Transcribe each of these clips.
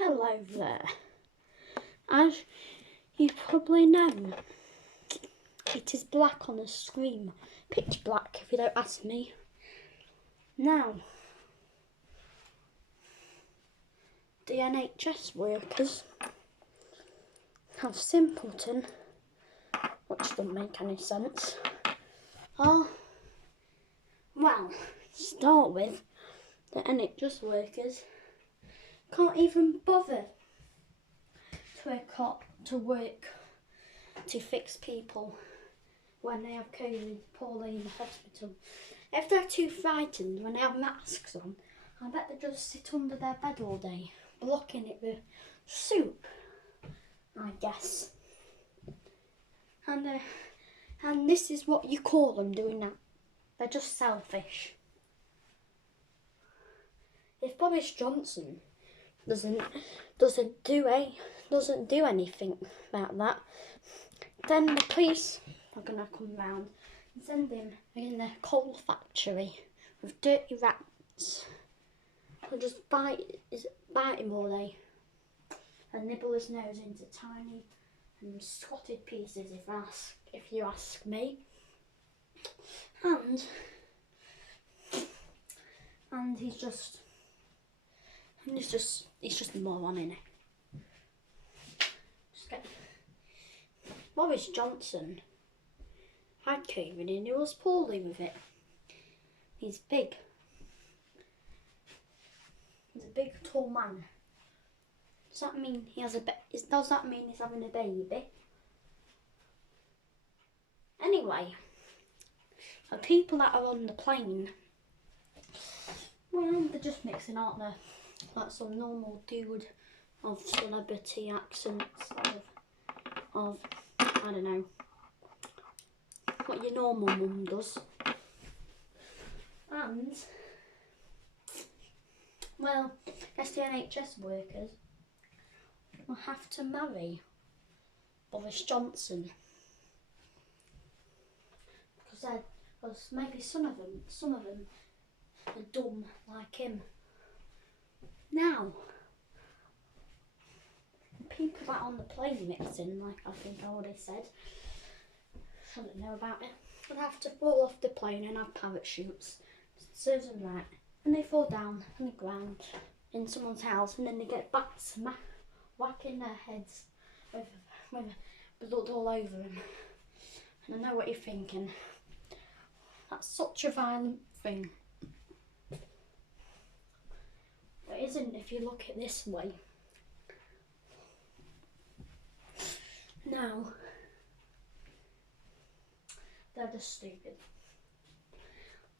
Hello there. As you probably know, it is black on the screen. Pitch black if you don't ask me. Now, the NHS workers have simpleton, which doesn't make any sense. Well, to start with, the NHS workers can't even bother to work to fix people when they have COVID poorly in the hospital. If they're too frightened when they have masks on, I bet they just sit under their bed all day, blocking it with soup, I guess. And this is what you call them doing that. They're just selfish. If Boris Johnson doesn't do anything about that, then the police are gonna come round and send him in a coal factory with dirty rats. They'll just bite him all day and nibble his nose into tiny and squatted pieces, if you ask me. And he's just a moron, innit? Boris Johnson had COVID and he was poorly with it. He's big. He's a big, tall man. Does that mean he's having a baby? Anyway, the people that are on the plane, well, they're just mixing, aren't they? Like some normal dude of celebrity accents of I don't know, what your normal mum does. And, well, I guess the NHS workers will have to marry Boris Johnson. Because maybe some of them are dumb like him. Now, people that are on the plane mixing, like I think I already said, I don't know about it, would have to fall off the plane and have parachutes. Serves them right. And they fall down on the ground in someone's house, and then they get bats whacking their heads with blood all over them. And I know what you're thinking. That's such a violent thing. But it isn't if you look at it this way. Now, they're just stupid.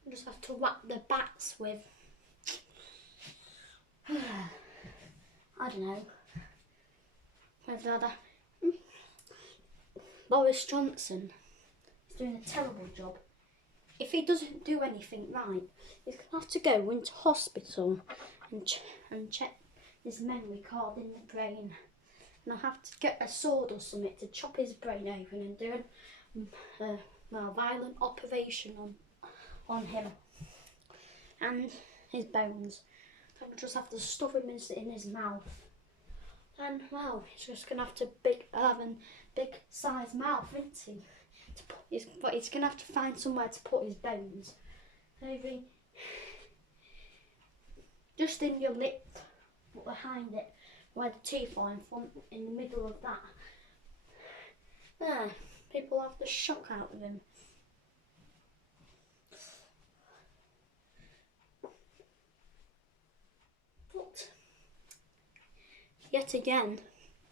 You just have to whack the bats with, I don't know, with Boris Johnson is doing a terrible job. If he doesn't do anything right, he's going to have to go into hospital and check his memory card in the brain. And I'll have to get a sword or something to chop his brain open and do a violent operation on him and his bones. I'll just have to stuff him in his mouth. And well, he's just going to have to have a big size mouth, isn't he? But he's going to have to find somewhere to put his bones. Maybe just in your lip, but behind it, where the teeth are in the middle of that. There, people have the shock out of him. But yet again,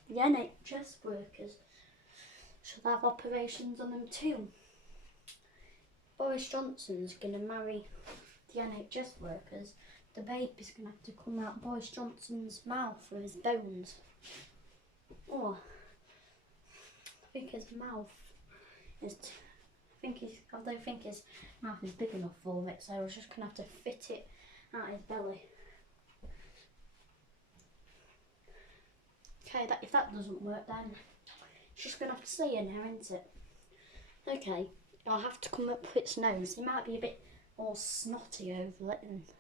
the NHS workers should have operations on them too. Boris Johnson's going to marry the NHS workers. The baby's going to have to come out Boris Johnson's mouth with his bones. Oh, I think his mouth is. I don't think his mouth is big enough for it, so I was just going to have to fit it out his belly. Okay, if that doesn't work, then it's just going to have to stay in there, isn't it? Okay, I'll have to come up with its nose. It might be a bit more snotty over it and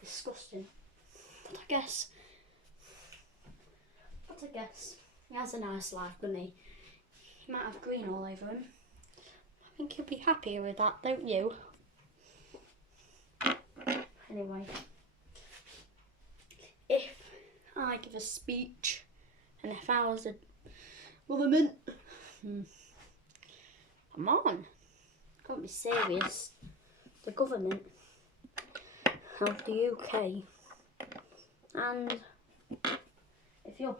disgusting. But I guess guess he has a nice life, doesn't he? He might have green all over him. I think he'll be happier with that, don't you? Anyway, if I give a speech and if I was a government, come on, can't be serious. The government of the UK, and if you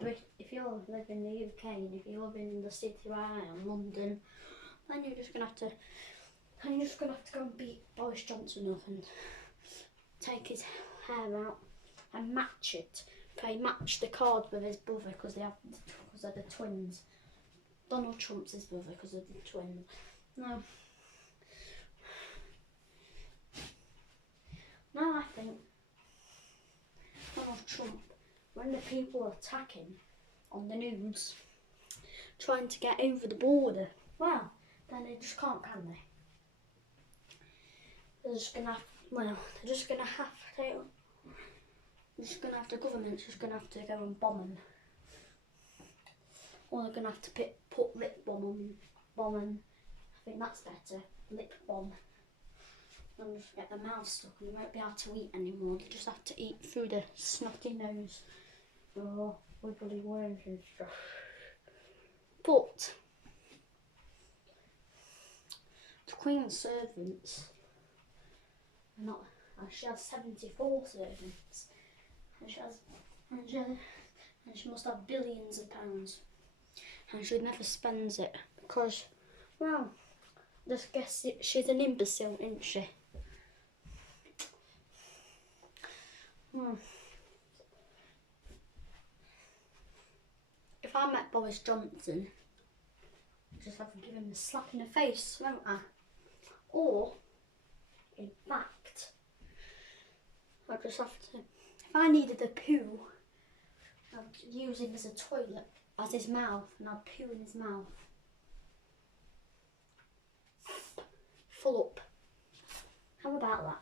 live in the UK and if you live in the city where I am, London, then you're just gonna have to go and beat Boris Johnson up and take his hair out and match it. Okay, match the card with his brother because they're the twins. Donald Trump's his brother because of the twins. No, I think Donald Trump, when the people are attacking on the news, trying to get over the border, well, then they just can't, can they? The government's just gonna have to go and bomb them. Or they're gonna have to put lip bomb on. I think that's better. Lip bomb. And just get their mouth stuck and they won't be able to eat anymore. They just have to eat through the snotty nose or wiggly worms and stuff. But the Queen's servants are not. She has 74 servants, and she must have billions of pounds, and she never spends it because, well, just guess she's an imbecile, isn't she? If I met Boris Johnson, I'd just have to give him a slap in the face, won't I? Or, in fact, I just have to, if I needed a poo, I'd use him as a toilet, as his mouth, and I'd poo in his mouth. Full up. How about that?